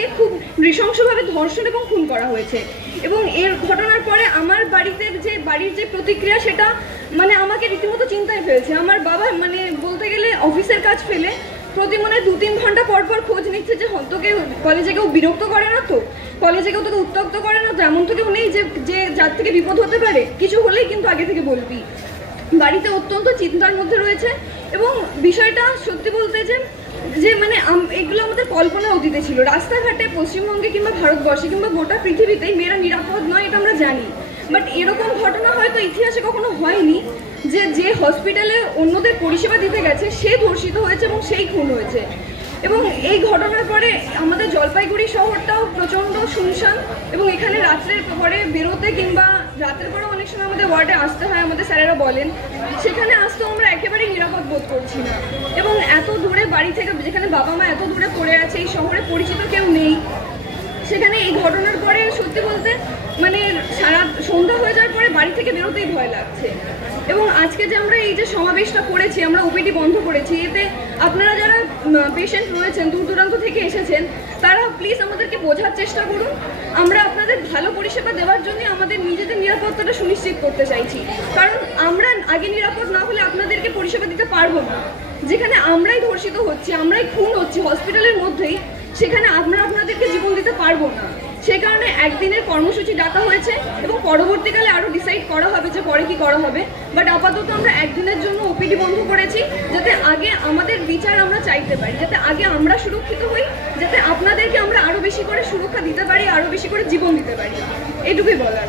তাকে খুব নৃশংসভাবে ধর্ষণ এবং খুন করা হয়েছে। এবং এর ঘটনার পরে আমার বাড়ির যে প্রতিক্রিয়া সেটা মানে আমাকে রীতিমতো চিন্তায় ফেলছে। আমার বাবা মানে বলতে গেলে অফিসের কাজ ফেলে প্রতি মনে 2-3 ঘন্টা পর পর খোঁজ নিচ্ছে যে তোকে কলেজে কেউ বিরক্ত করে না তো, কলেজে কেউ তোকে উত্ত্যক্ত করে না তো, এমন তো কেউ নেই যে যার থেকে বিপদ হতে পারে, কিছু হলেই কিন্তু আগে থেকে বলবি। বাড়িতে অত্যন্ত চিন্তার মধ্যে রয়েছে এবং বিষয়টা সত্যি বলতে যে মানে এগুলো আমাদের কল্পনার অতীতে ছিল। রাস্তাঘাটে পশ্চিমবঙ্গে কিংবা ভারতবর্ষে কিংবা গোটা পৃথিবীতেই মেয়েরা নিরাপদ নয়, এটা আমরা জানি, বাট এরকম ঘটনা হয়তো ইতিহাসে কখনো হয়নি যে হসপিটালে অন্যদের পরিষেবা দিতে গেছে সে ধর্ষিত হয়েছে এবং সেই খুন হয়েছে। এবং এই ঘটনার পরে আমাদের জলপাইগুড়ি শহরটাও প্রচণ্ড শুনশান এবং এখানে রাত্রের পরে বেরোতে কিংবা রাতের পরে অনেক সময় আমাদের ওয়ার্ডে আসতে হয়, আমাদের স্যারেরা বলেন, সেখানে আসতেও আমরা একেবারেই নিরাপদ বোধ করছি না। এবং এত দূরে বাড়ি থেকে, যেখানে বাবা মা এত দূরে পড়ে আছে, এই শহরে পরিচিত কেউ নেই, সেখানে এই ঘটনার পরে সত্যি বলতে মানে সারা সন্ধ্যা হয়ে যাওয়ার পরে বাড়ি থেকে বেরোতেই ভয় লাগছে। এবং আজকে যে আমরা এই যে সমাবেশটা করেছি, আমরা ওপিডি বন্ধ করেছি, এতে আপনারা যারা পেশেন্ট রয়েছেন দূর দূরান্ত থেকে এসেছেন তারা প্লিজ আমাদেরকে বোঝার চেষ্টা করুন। আমরা আপনাদের ভালো পরিষেবা দেওয়ার জন্য আমাদের নিজেদের নিরাপত্তাটা সুনিশ্চিত করতে চাইছি, কারণ আমরা আগে নিরাপদ না হলে আপনাদেরকে পরিষেবা দিতে পারবো না। যেখানে আমরাই ধর্ষিত হচ্ছি, আমরাই খুন হচ্ছি হসপিটালের মধ্যেই, সেখানে আমরা আপনাদেরকে জীবন দিতে পারবো না। সেই কারণে একদিনের কর্মসূচি ডাকা হয়েছে এবং পরবর্তীকালে আরও ডিসাইড করা হবে যে পরে কি করা হবে, বাট আপাতত আমরা একদিনের জন্য ওপিডি বন্ধ করেছি, যাতে আগে আমাদের বিচার আমরা চাইতে পারি, যাতে আগে আমরা সুরক্ষিত হই, যাতে আপনাদেরকে আমরা আরও বেশি করে সুরক্ষা দিতে পারি, আরও বেশি করে জীবন দিতে পারি, এটুকুই বলার।